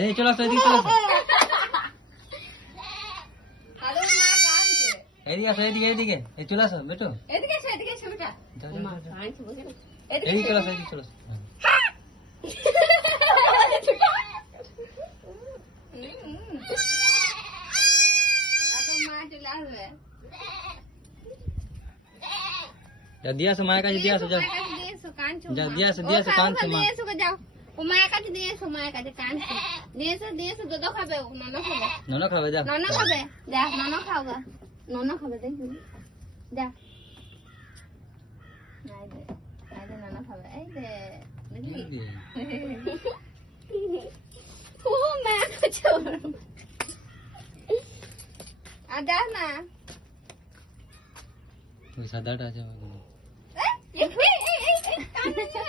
এই চলে আসো, এদিকে চলে আসো, আরে মা কাঁদছে। এদিকে আসো, এদিকে এদিকে, এই চলে আসো বেটো, এদিকে এসো বেটা। যাও, মা যাও, যাও। কাঁদছে বুঝে না। এদিকে চলে আসো, এদিকে চলে আসো। হ্যাঁ। এখন মা চলে আসবে। যাও, দিয়ে আসো, মায়ের কাছে দিয়ে আসো, যাও, মায়ের কাছে দিয়ে এসো, কাঁদছো যাও, মা। দিয়ে আসো, ও দিয়ে আসো, খাও, কাঁদছে খাও, মা। দিয়ে এসো গো, যাও। ও মায়ের কাছে দিয়ে এসো, মায়ের কাছে কাঁদছে। দিয়ে এসো, দুধ খাবে, ও নন খাবে। নন খাবে, যাও। নন খাবে, যা, নন খাও গা। নন খাবে, দেখি। যা। এই দে, নন খাবে, এই দে। দেখলি? ও মা কাছে। আর যা না। ওই সাদাটা আছে। এই, এই, এই, এই, কাঁদছে।